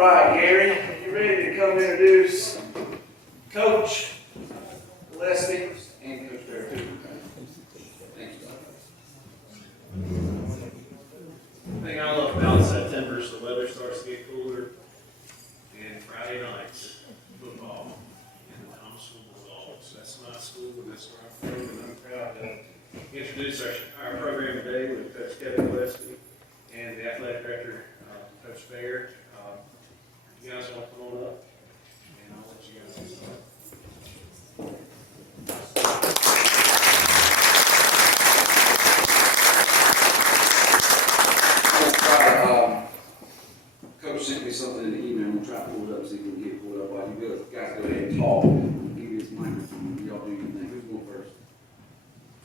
right, Gary, you ready to come introduce Coach Gillespie and Coach Bear too? Thanks. The thing I love about September is the weather starts to get cooler, and Friday nights, football, and the Thomas School Bulldogs. That's my school, and that's where I'm from, and I'm proud to introduce our program today with Coach Kevin Gillespie and the athletic director, Coach Bear. You guys want to come on up, and I'll let you guys start. Coach sent me something in the email. I'm gonna try to pull it up so you can get it pulled up while you guys go ahead and talk. I'll give you this microphone. Y'all do your thing. Who's going first?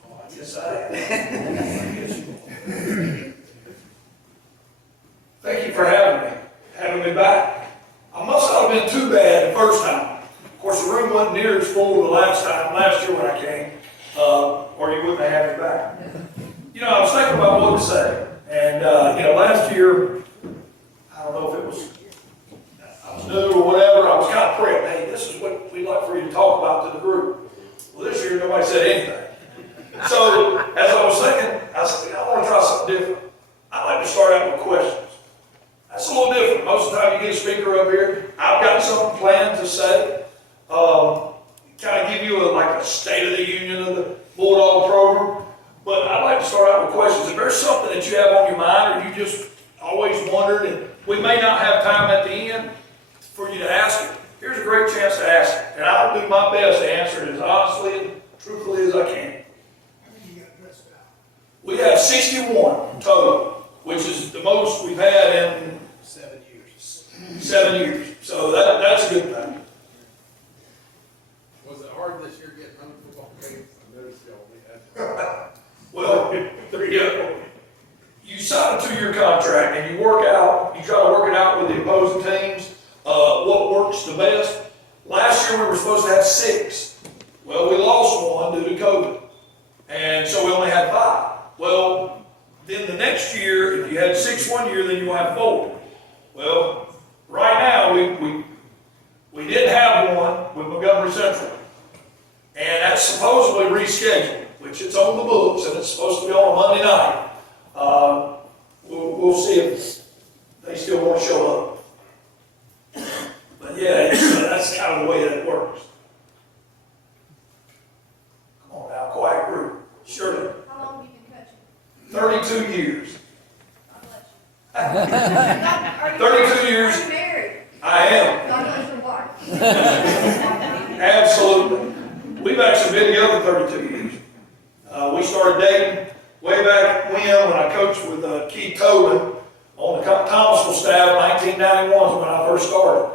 Oh, I guess I am. Thank you for having me back. I must not have been too bad the first time. Of course, the room wasn't near as full the last year when I came, or you wouldn't have had me back. You know, I was thinking about what to say, and last year, I don't know if it was, I was new or whatever, I was kind of prepped. Hey, this is what we'd like for you to talk about to the group. Well, this year, nobody said anything. So, as I was thinking, I said, I want to try something different. I'd like to start out with questions. That's a little different. Most of the time you get a speaker up here, I've got something planned to say. Kind of give you a state of the union of the Bulldog program. But I'd like to start out with questions. If there's something that you have on your mind or you just always wondered, and we may not have time at the end for you to ask it, here's a great chance to ask it. And I'll do my best to answer it as honestly and truthfully as I can. We have 61 total, which is the most we've had in 7 years. 7 years. So that's a good thing. Was it hard this year getting on the football games? I noticed y'all had. Well, you sign a 2-year contract and you try to work it out with the opposing teams, what works the best. Last year we were supposed to have 6. Well, we lost 1 due to COVID. And so we only had 5. Well, then the next year, if you had 6 1 year, then you will have 4. Well, right now, we didn't have 1 with Montgomery Central. And that's supposedly rescheduled, which it's on the books, and it's supposed to be on a Monday night. We'll see if they still want to show up. But yeah, that's kind of the way that it works. Come on now, quiet group. Shirley. How long have you been coaching? 32 years. God bless you. 32 years. Are you married? I am. God bless your wife. Absolutely. We've actually been together 32 years. We started dating way back when I coached with Keith Tobin on the Thomasville staff. 1991 is when I first started.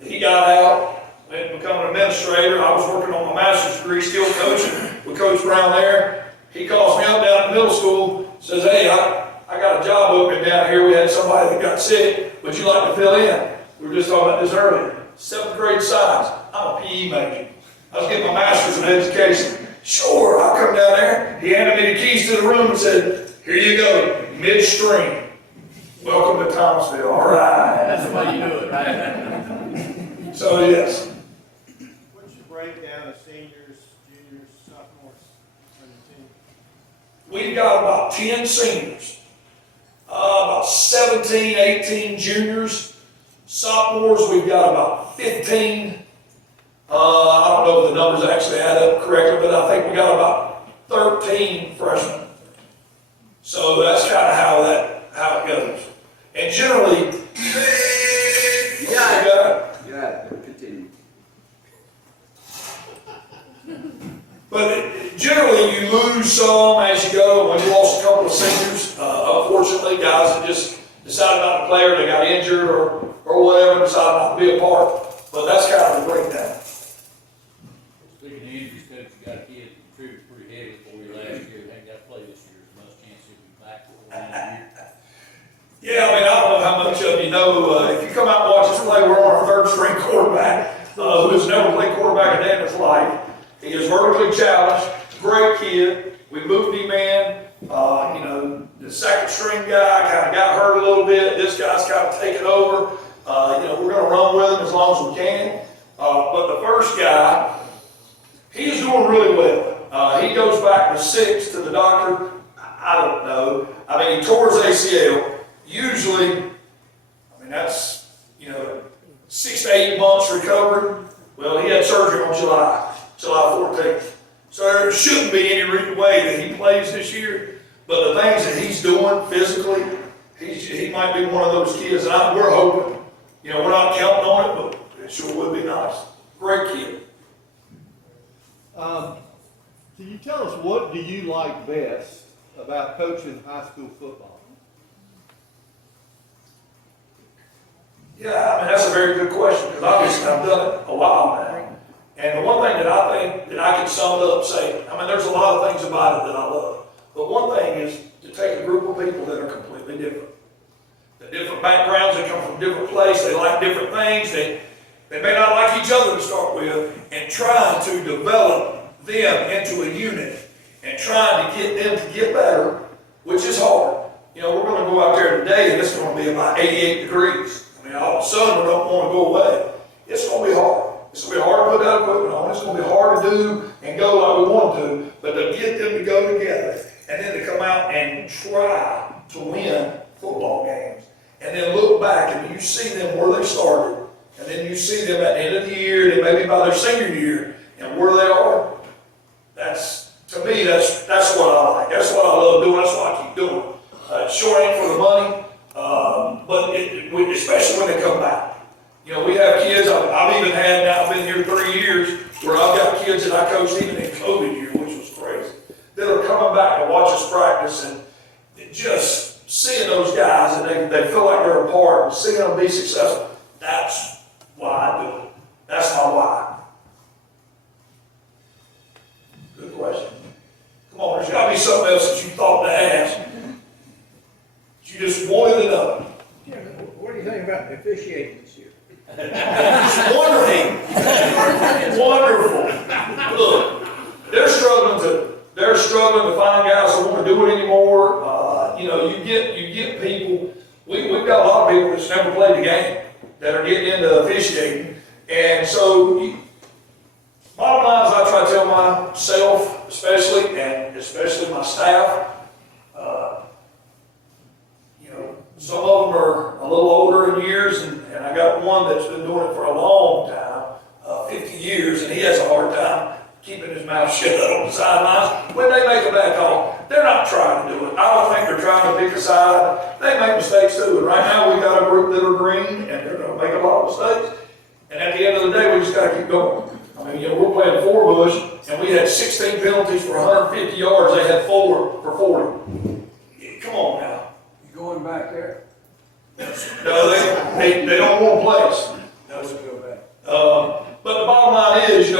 He got out, went to become an administrator. I was working on my master's degree, still coaching with Coach Brown there. He calls me up down in middle school, says, hey, I got a job open down here. We had somebody that got sick. Would you like to fill in? We were just talking about this earlier. 7th grade science. I'm a PE major. I was getting my master's in education. Sure, I'll come down there. He handed me the keys to the room and said, here you go, midstream. Welcome to Thomasville. All right. That's the way you do it, right? So, yes. What's your breakdown of seniors, juniors, sophomores on your team? We've got about 10 seniors, about 17, 18 juniors. Sophomores, we've got about 15. I don't know if the numbers actually add up correctly, but I think we got about 13 freshmen. So that's kind of how it goes. And generally, You got it. Continue. But generally you lose some as you go. When you lost a couple of seniors, unfortunately, guys that just decided not to play or they got injured or whatever, decided not to be a part. But that's kind of the breakdown. Speaking of injuries, Coach, you got a kid that contributed pretty heavily for you last year. Hadn't got to play this year. There's much chance he'll be back for the year. Yeah, I mean, I don't know how much of you know. If you come out and watch us play, we're on our 3rd string quarterback who has never played quarterback a day in his life. He is vertically challenged, great kid. We moved him in. The second string guy kind of got hurt a little bit. This guy's kind of taken over. We're going to run with him as long as we can. But the first guy, he's doing really well. He goes back to 6 to the doctor. I don't know. I mean, he tore his ACL. Usually, that's, 6 to 8 months recovery. Well, he had surgery on July 14th. So there shouldn't be any way that he plays this year. But the things that he's doing physically, he might be one of those kids. And we're hoping. We're not counting on it, but it sure would be nice. Great kid. Can you tell us what do you like best about coaching high school football? Yeah, that's a very good question, because obviously I've done it a while now. And the one thing that I think that I can sum it up saying, there's a lot of things about it that I love. But one thing is to take a group of people that are completely different. The different backgrounds, they come from different places, they like different things, they may not like each other to start with, and trying to develop them into a unit and trying to get them to get better, which is hard. We're going to go out there today and it's going to be about 88 degrees. All of a sudden we don't want to go away. It's going to be hard. It's going to be hard to put that equipment on. It's going to be hard to do and go like we want to, but to get them to go together and then to come out and try to win football games and then look back and you see them where they started and then you see them at the end of the year and maybe by their senior year and where they are. To me, that's what I like. That's what I love doing. That's what I keep doing. Sure ain't for the money, but especially when they come back. We have kids, I've even had now, I've been here 3 years, where I've got kids that I coached even in COVID year, which was crazy, that are coming back to watch us practice and just seeing those guys and they feel like they're a part and seeing them be successful. That's why I do it. That's my why. Good question. Come on, there's got to be something else that you thought to ask. You just wanted to know. Yeah, what do you think about the officiating this year? It's wonderful. Wonderful. Look, they're struggling to find guys that want to do it anymore. You get people. We've got a lot of people that's never played the game that are getting into officiating, and so bottom line is I try to tell myself, especially my staff. Some of them are a little older in years, and I got one that's been doing it for a long time, 50 years, and he has a hard time keeping his mouth shut on the sidelines. When they make a bad call, they're not trying to do it. I don't think they're trying to pick a side. They make mistakes too, and right now we got a group that are green, and they're going to make a lot of mistakes. And at the end of the day, we just got to keep going. We're playing Four Bush, and we had 16 penalties for 150 yards. They had 4 for 40. Come on now. Going back there? No, they don't want to play us. No, let's go back. But the bottom line is,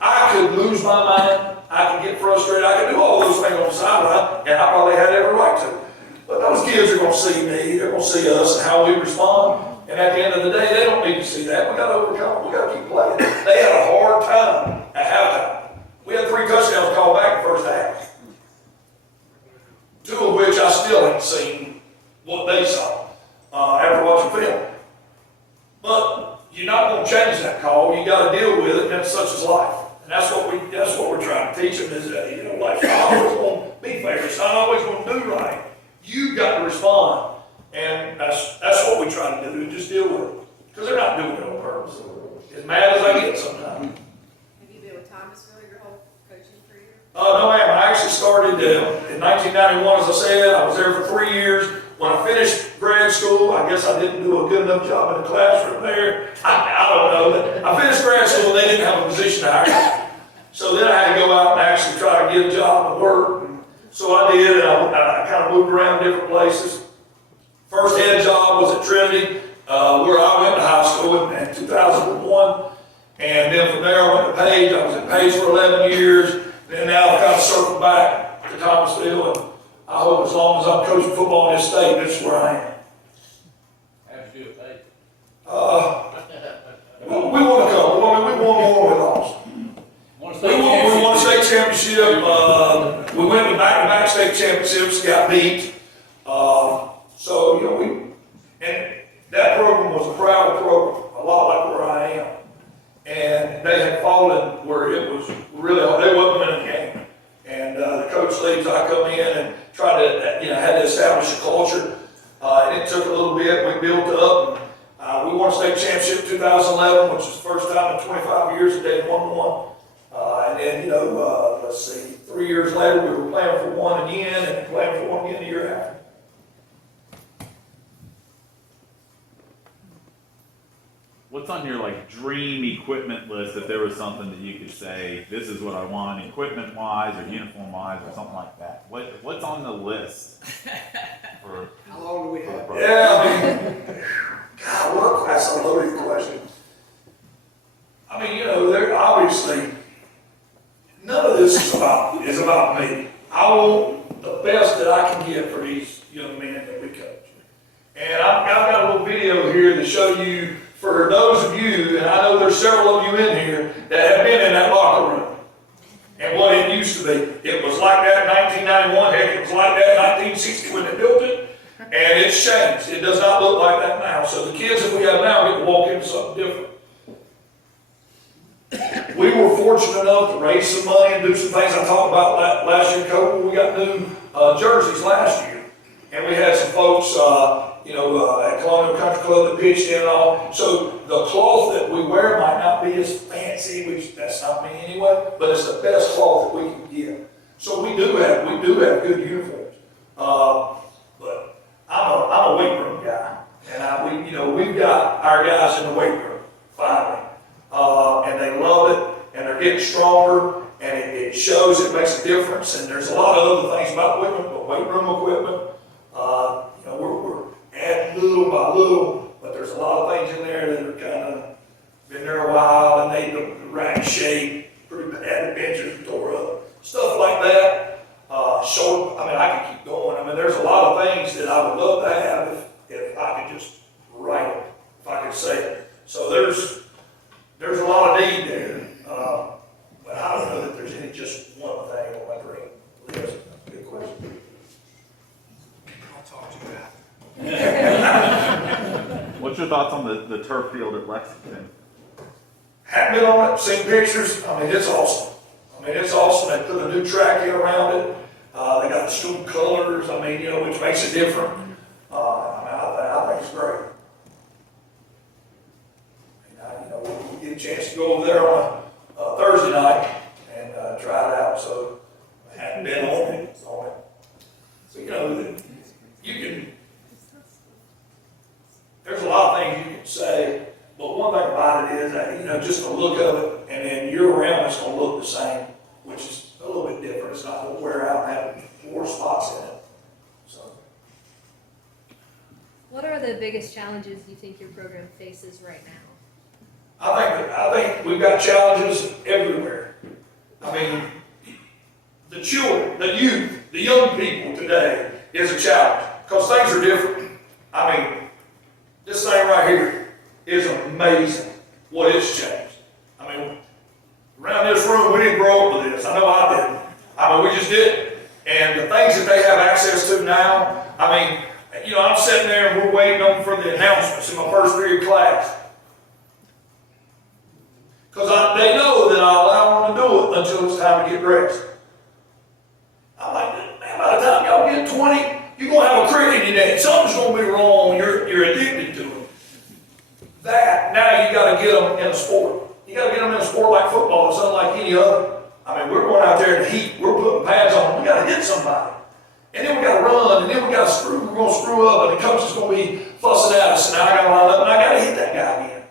I could lose my mind, I could get frustrated, I could do all those things on the sideline, and I probably had every right to. But those kids are going to see me, they're going to see us and how we respond. And at the end of the day, they don't need to see that. We got to overcome, we got to keep playing. They had a hard time at halftime. We had 3 touchdowns called back in the first half. 2 of which I still haven't seen what they saw after watching film. But you're not going to change that call. You got to deal with it, and that's such as life. And that's what we're trying to teach them is that life's not always going to be fair. It's not always going to do right. You got to respond, and that's what we try to do. Just deal with it because they're not doing it on purpose. As mad as I get sometimes. Have you been with Thomasville your whole coaching career? No, ma'am. I actually started in 1991, as I said. I was there for 3 years. When I finished grad school, I guess I didn't do a good enough job in the classroom there. I don't know. I finished grad school and they didn't have a position to hire. So then I had to go out and actually try to get a job and work. And so I did, and I kind of moved around different places. First head job was at Trinity, where I went to high school in 2001. And then from there I went to Page. I was at Page for 11 years. And now I've kind of circled back to Thomasville. And I hope as long as I'm coaching football in this state, that's where I am. How'd you do it, Page? We won a couple. We won more with lost. We won a state championship. We went to back-to-back state championships, got beat. establish a culture. And it took a little bit, we built it up. We won a state championship in 2011, which is the first time in 25 years that they won one. And then, you know, let's see, 3 years later, we were playing for one again, and playing for one again the year after. What's on your like dream equipment list if there was something that you could say, this is what I want equipment wise or uniform wise or something like that? What's on the list for? How long do we have? Yeah, I mean, God, what that's a loaded question. I mean, you know, there obviously none of this is about me. I want the best that I can get for these young men that we coach. And I've got a little video here to show you, for those of you, and I know there's several of you in here that have been in that locker room and what it used to be. It was like that in 1991, heck, it was like that in 1960 when they built it, and it's changed. It does not look like that now. So the kids that we have now get to walk into something different. We were fortunate enough to raise some money and do some things. I talked about last year, Coach, we got new jerseys last year. And we had some folks, at Colonial Country Club that pitched in and all. So the cloth that we wear might not be as fancy, which that's not me anyway, but it's the best cloth that we can get. So we do have good uniforms. But I'm a weight room guy, and we've got our guys in the weight room finally, and they love it, and they're getting stronger, and it shows, it makes a difference. And there's a lot of other things about equipment, but weight room equipment. We're adding little by little, but there's a lot of things in there that are kind of been there a while, and they the rack shape, pretty bad, the benches tore up, stuff like that. I can keep going. I mean, there's a lot of things that I would love to have if I could just write it, if I could say it. So there's a lot of need there, but I don't know that there's any just one thing on my dream list. Good question. I'll talk to you after. What's your thoughts on the turf field at Lexington? Haven't been on it, seen pictures. I mean, it's awesome. They put a new track in around it. They got the school colors. I mean, which makes it different. I think it's great. We get a chance to go over there on a Thursday night and try it out. So I haven't been on it. So you can. There's a lot of things you can say, but one thing about it is that, just the look of it, and then year round it's going to look the same, which is a little bit different. It's not going to wear out and have more spots in it. So. What are the biggest challenges you think your program faces right now? I think we've got challenges everywhere. I mean, the children, the youth, the young people today is a challenge because things are different. I mean, this thing right here is amazing what it's changed. I mean, around this room, we didn't grow up with this. I know I didn't. I mean, we just didn't. And the things that they have access to now, I mean, I'm sitting there and we're waiting on for the announcements in my first period class. Because they know that I allow them to do it until it's time to get dressed. I'm like, man, by the time y'all get 20, you're going to have a crick in your neck. Something's going to be wrong. You're addicted to it. Now you got to get them in a sport. You got to get them in a sport like football. It's unlike any other. I mean, we're going out there in the heat. We're putting pads on. We got to hit somebody. And then we got to run. And then we got to screw. We're going to screw up. And the coach is going to be fussing at us. And now I got to line up. And I got to hit that guy again.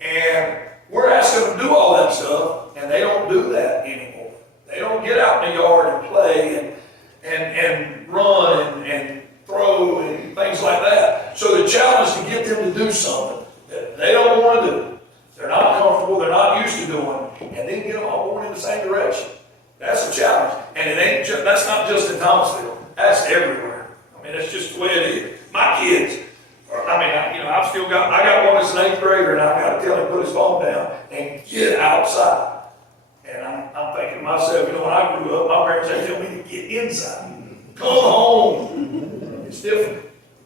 And we're asking them to do all that stuff. And they don't do that anymore. They don't get out in the yard and play and run and throw and things like that. So the challenge is to get them to do something that they don't want to do. They're not comfortable, they're not used to doing, and then get them all going in the same direction. That's a challenge. And that's not just in Thomasville. That's everywhere. I mean, that's just the way it is. My kids, I got one that's an 8th grader, and I've got to tell him to put his phone down and get outside. And I'm thinking to myself, when I grew up, my parents had to tell me to get inside. Come home. It's different.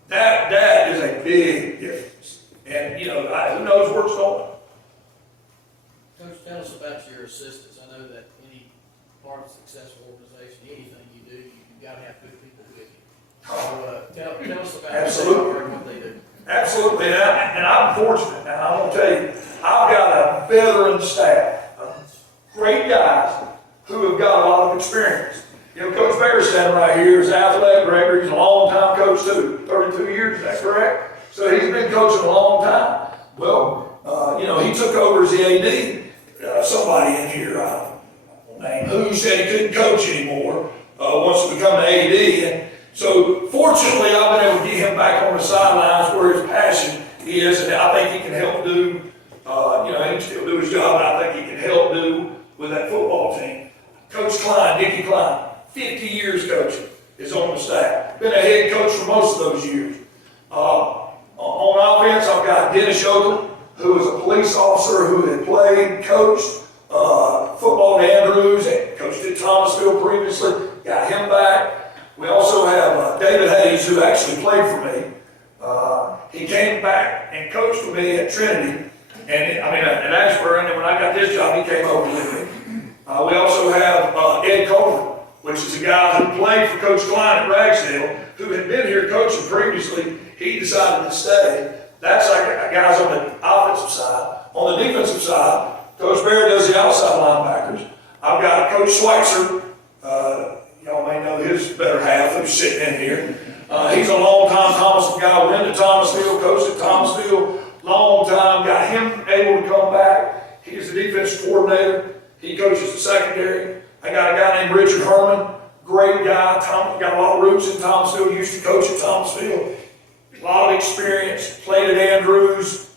That is a big difference. And, who knows where it's going. Coach, tell us about your assistants. I know that any part of a successful organization, anything you do, you've got to have good people with you. Tell us about Absolutely. what they do. Absolutely, and I'm fortunate, now I'm gonna tell you, I've got a veteran staff, of great guys who have got a lot of experience. You know, Coach Bear standing right here is athletic director, he's a long-time coach too, 32 years, is that correct? So he's been coaching a long time. Well, you know, he took over as the AD, somebody in here, named who said he couldn't coach anymore, wants to become the AD, and so fortunately, I've been able to get him back on the sidelines where his passion is, and I think he can help do, you know, he can still do his job, and I think he can help do with that football team. Coach Klein, Dickie Klein, 50 years coaching, is on the staff. Been a head coach for most of those years. On offense, I've got Dennis Yokel, who is a police officer who had played, coached football at Andrews, and coached at Thomasville previously, got him back. We also have David Hayes, who actually played for me. He came back and coached for me at Trinity, at Ashburn, and when I got this job, he came over with me. We also have Ed Coleman, which is a guy who played for Coach Klein at Ragsdale, who had been here coaching previously. He decided to stay. That's our guys on the offensive side. On the defensive side, Coach Bear does the outside linebackers. I've got Coach Schweitzer. Y'all may know his better half who's sitting in here. He's a long-time Thomasville guy, went to Thomasville, coached at Thomasville, long time, got him able to come back. He's the defensive coordinator. He coaches the secondary. I got a guy named Richard Herman, great guy. Got a lot of roots in Thomasville, used to coach at Thomasville. A lot of experience, played at Andrews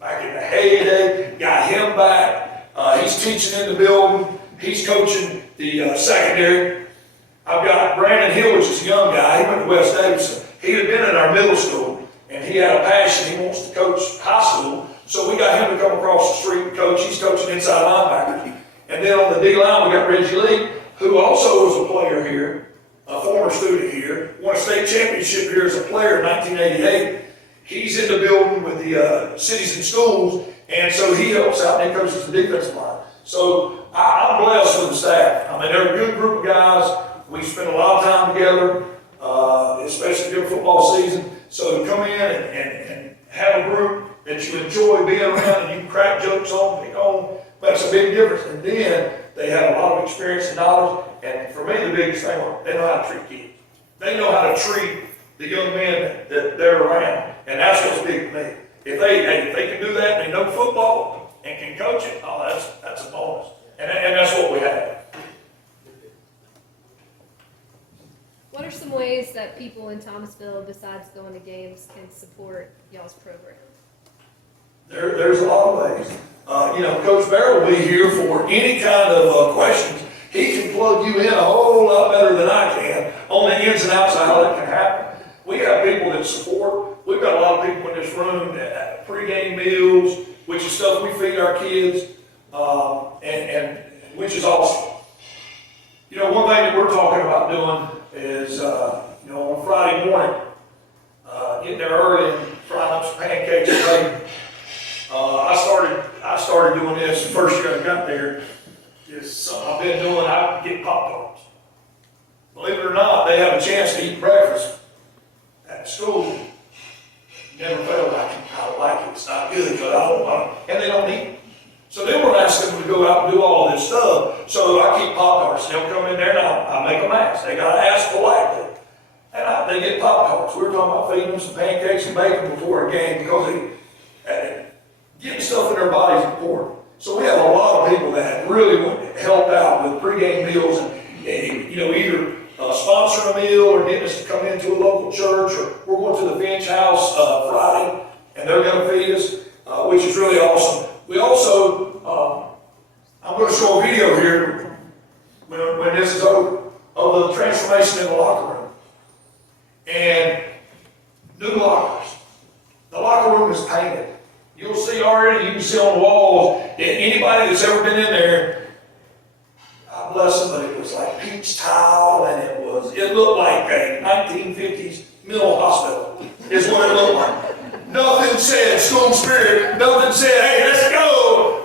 back in the heyday, got him back. He's teaching in the building. He's coaching the secondary. I've got Brandon Hill, which is a young guy. He went to West Davidson. He had been in our middle school, and he had a passion. He wants to coach high school, so we got him to come across the street and coach. He's coaching inside linebackers. And then on the D line, we got Reggie Lee, who also was a player here, a former student here, won a state championship here as a player in 1988. He's in the building with the cities and schools, and so he helps out and he coaches the defensive line. So I'm blessed with the staff. I mean, they're a good group of guys. We spend a lot of time together, especially during football season. So to come in and have a group that you enjoy being around and you can crack jokes on, pick on, makes a big difference. And then they have a lot of experience and knowledge. And for me, the biggest thing, they know how to treat kids. They know how to treat the young men that they're around. And that's what's big to me. If they can do that and they know football and can coach it, that's a bonus. And that's what we have. What are some ways that people in Thomasville, besides going to games, can support y'all's program? There's a lot of ways. Coach Bear will be here for any kind of questions. He can plug you in a whole lot better than I can on the ins and outs of how that can happen. We have people that support. We've got a lot of people in this room that have pregame meals, which is stuff we feed our kids, and which is awesome. One thing that we're talking about doing is, on Friday morning, getting there early and frying up some pancakes and bacon. I started doing this the first year I got there. It's something I've been doing. I get Pop-Tarts. Believe it or not, they have a chance to eat breakfast at school. Never felt like it. I don't like it. It's not good, but I don't want it. And they don't eat it. So then we're asking them to go out and do all this stuff. So I keep Pop-Tarts. They'll come in there and I make them ask. They got to ask politely. And they get Pop-Tarts. We were talking about feeding them some pancakes and bacon before a game because getting stuff in their bodies is important. So we have a lot of people that really helped out with pregame meals and either sponsoring a meal or getting us to come into a local church, or we're going to the Finch House Friday and they're going to feed us, which is really awesome. We also, I'm going to show a video here when this is over of the transformation in the locker room. And new lockers. The locker room is painted. You'll see already, you can see on the walls, anybody that's ever been in there, God bless them, but it was like peach tile, and it looked like a 1950s mental hospital, is what it looked like. Nothing said school spirit, nothing said, hey, let's go.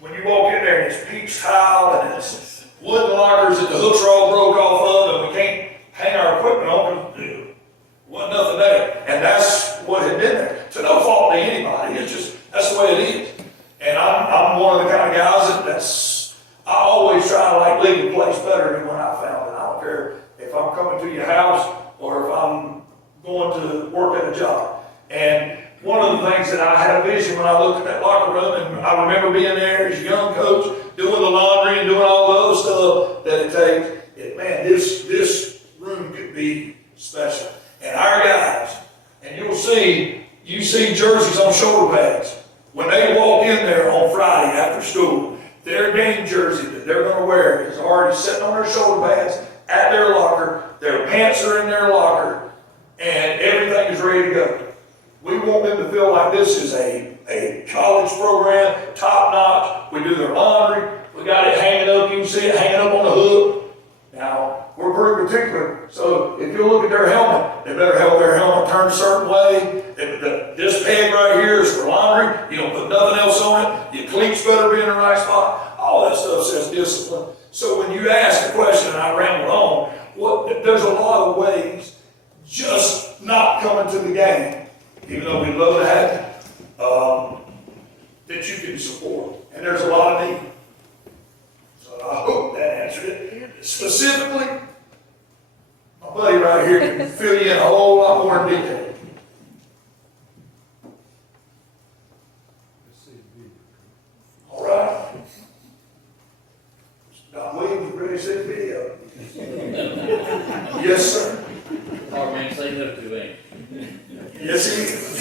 When you walk in there, and it's peach tile, and it's wooden lockers that the hooks are all broke off of, and we can't hang our equipment on, nothing there. And that's what had been there. To no fault to anybody, it's just, that's the way it is. And I'm one of the kind of guys I always try to like leave the place better than when I found it. I don't care if I'm coming to your house or if I'm going to work at a job. And one of the things that I had a vision when I looked at that locker room, and I remember being there as a young coach, doing the laundry and doing all the other stuff that it takes. Man, this room could be special. And our guys, and you see jerseys on shoulder pads. When they walk in there on Friday after school, their game jersey that they're going to wear is already sitting on their shoulder pads at their locker. Their pants are in their locker, and everything is ready to go. We want them to feel like this is a college program, top notch. We do their laundry. We got it hanging up. You can see it hanging up on the hook. Now, we're pretty particular. So if you look at their helmet, they better have their helmet turned a certain way. This peg right here is for laundry. You don't put nothing else on it. Your cleats better be in the right spot. All that stuff says discipline. So when you ask the question, and I ramble on, there's a lot of ways just not coming to the game, even though we'd love to have it, that you can support. And there's a lot of need. So I hope that answered it. Specifically, my buddy right here can fill you in a whole lot more detail. All right. Don Williams, ready to see the video? Yes, sir. Hard man to say no to, ain't Yes, he is.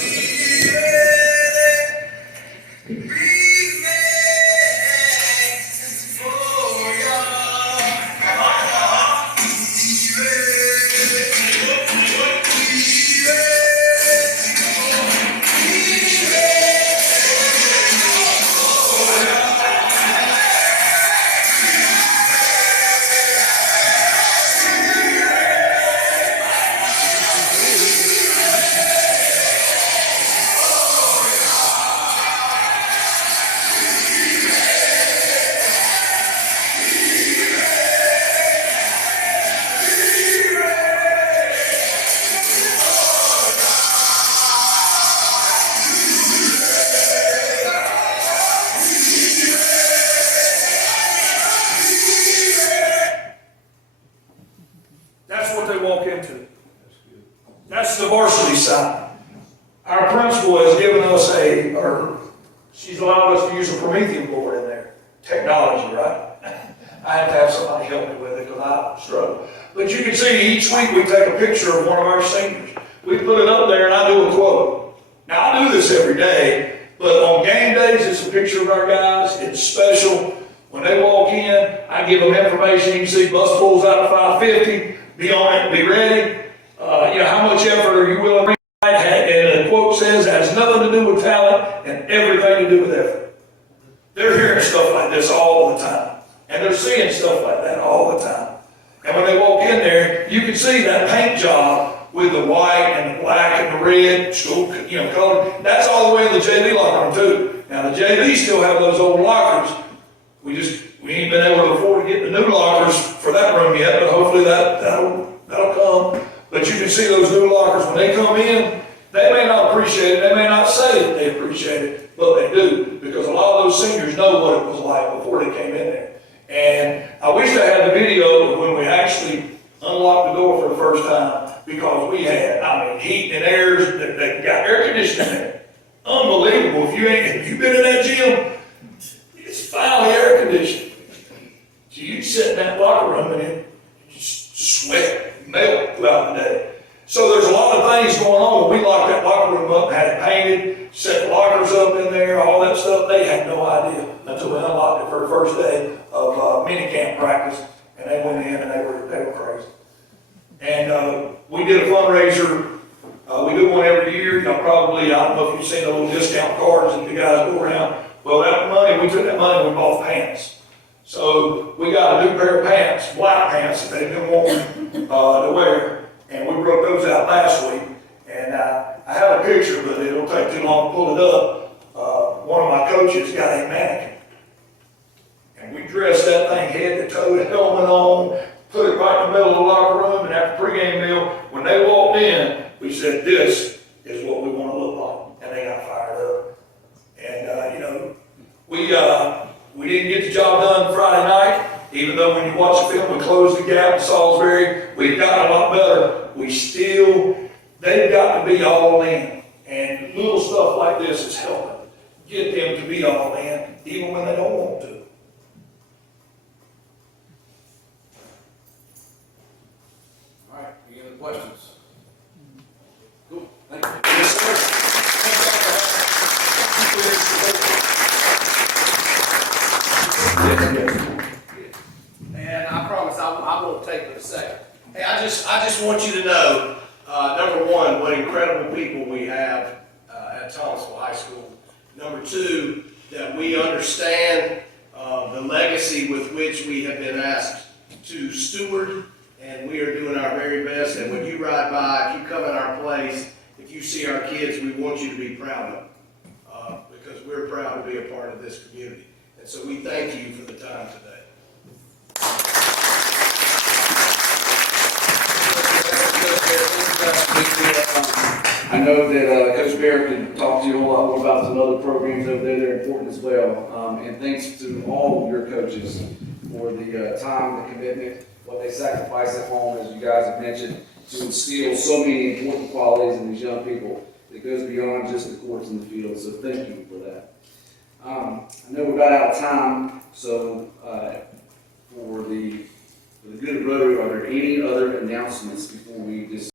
That's what they walk into. That's the varsity side. Our principal has given us she's allowed us to use a Promethean board in there. Technology, right? I have to have somebody help me with it because I struggle. But you can see each week we take a picture of one of our seniors. We put it up there and I do a quote. Now I do this every day, but on game days it's a picture of our guys. It's special. When they walk in, I give them information. You can see bus pulls out of 550. Be on it, be ready. How much effort are you willing to bring? And the quote says, it has nothing to do with talent and everything to do with effort. They're hearing stuff like this all the time. And they're seeing stuff like that all the time. And when they walk in there, you can see that paint job with the white and the black and the red, school, color. That's all the way in the JV locker room too. Now the JV still have those old lockers. We ain't been able to afford to get the new lockers for that room yet, but hopefully that'll come. But you can see those new lockers, when they come in, they may not appreciate it, they may not say that they appreciate it, but they do, because a lot of those seniors know what it was like before they came in there. And I wish I had the video of when we actually unlocked the door for the first time, because we had, heat and airs, they got air conditioning there. Unbelievable. If you've been in that gym, it's finally air conditioned. So you sit in that locker room and it just sweat, melt throughout the day. So there's a lot of things going on. When we locked that locker room up and had it painted, set the lockers up in there, all that stuff, they had no idea until we unlocked it for the first day of mini camp practice. And they went in and they were crazy. And we did a fundraiser. We do one every year. I don't know if you've seen the little discount cards that you guys go around. Well, we took that money and we bought pants. So we got a new pair of pants, black pants that they've been wanting to wear. And we broke those out last week. And I have a picture, but it'll take too long to pull it up. One of my coaches got a mannequin. And we dressed that thing head to toe, helmet on, put it right in the middle of the locker room. And after pregame meal, when they walked in, we said, this is what we want to look like, and they got fired up. And, you know, we didn't get the job done Friday night, even though when you watch the film, we closed the gap in Salisbury, we've gotten a lot better. They've got to be all in. And little stuff like this is helping get them to be all in, even when they don't want to. All right, any other questions? Cool, thank you. Yes, sir. And I promise I won't take but a second. Hey, I just want you to know, number one, what incredible people we have at Thomasville High School. Number two, that we understand the legacy with which we have been asked to steward, and we are doing our very best. And when you ride by, if you come in our place, if you see our kids, we want you to be proud of them, because we're proud to be a part of this community. And so we thank you for the time today. I know that Coach Bear can talk to you a whole lot more about some other programs over there. They're important as well. And thanks to all of your coaches for the time, the commitment, what they sacrifice at home, as you guys have mentioned, to instill so many important qualities in these young people that goes beyond just the courts and the field. So thank you for that. I know we're about out of time, so for the good of Rotary, are there any other announcements before we just